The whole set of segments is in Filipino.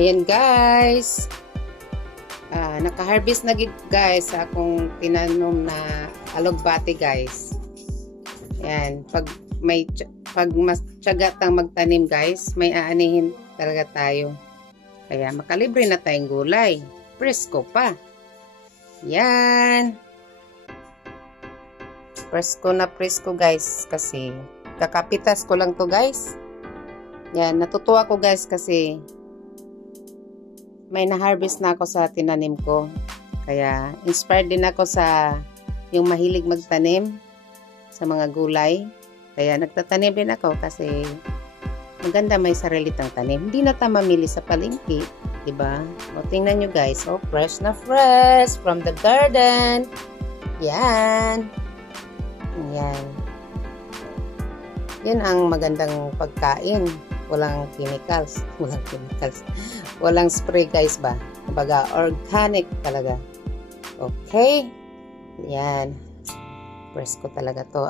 Ayan guys. Naka-harvest na guys sa akong tinanom na alugbati guys. Ayan. Pag mas tiyaga tang magtanim guys, may aanihin talaga tayo. Kaya makalibre na tayong gulay. Presko pa. Yan. Presko na presko guys. Kasi kakapitas ko lang to guys. Yan. Natutuwa ko guys kasi may na-harvest na ako sa tinanim ko. Kaya inspired din ako sa yung mahilig magtanim sa mga gulay. Kaya nagtatanim din ako kasi maganda may sarili tang tanim. Hindi na tayo mamili sa palengke, diba? O tingnan nyo guys, oh fresh na fresh from the garden. Yan. Yan. Yan ang magandang pagkain. Walang chemicals. Walang chemicals. Walang spray guys ba? Kumbaga organic talaga. Okay. Yan. Press ko talaga to.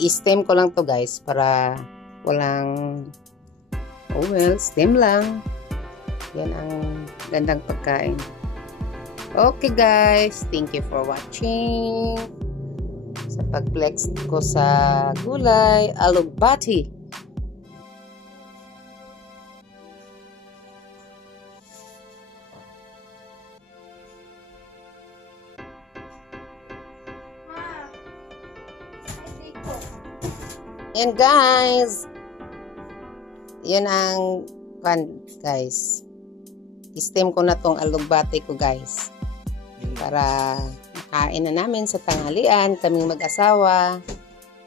I-stem ko lang to guys para walang stem lang. Yan ang gandang pagkain. Okay guys, thank you for watching. Sa pag-flex ko sa gulay, alugbati. Yan guys. Yan ang guys. I-stem ko na tong alugbati ko guys. Para makain na namin sa tanghalian. Kaming mag-asawa.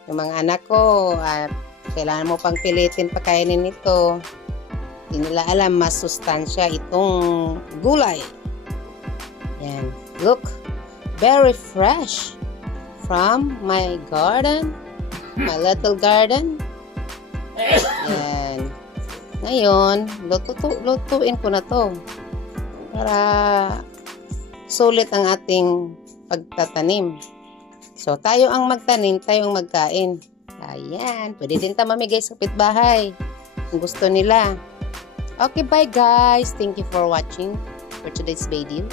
Yung mga anak ko. At kailangan mo pang pilitin pakainin ito. Hindi nila alam mas sustansya itong gulay. Yan. Look. Very fresh. From my garden. My little garden. Yan. Ngayon, lutuin ko na to. Para sulit ang ating pagtatanim. So, tayo ang magtanim, tayo ang magkain. Ayan. Pwede din tayo mamigay sa kapitbahay. Kung gusto nila. Okay, bye guys. Thank you for watching for today's video.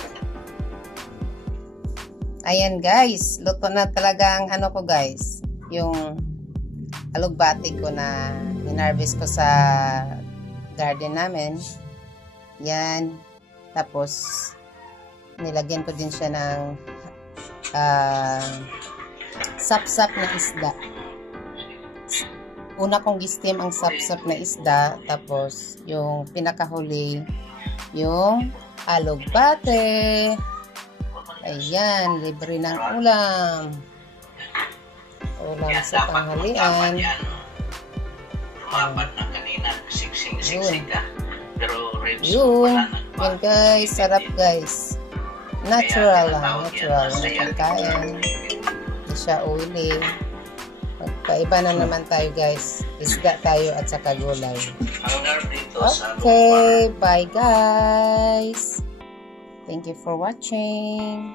Ayan guys. Luto na talaga ang ko guys. Yung alugbati ko na hinarvest ko sa garden namin. Yan. Tapos, nilagyan ko din siya ng sap-sap na isda. Una kong gistim ang sap-sap na isda. Tapos, yung pinakahuli, yung alugbati. Ayan. Libre ng ulam. Ulam sa tanghalian. Yun guys, sarap guys. Natural lang, natural na pagkain. Hindi siya oily. Magkaiba na naman tayo guys. Isda tayo at saka gulay. Okay, bye guys. Thank you for watching.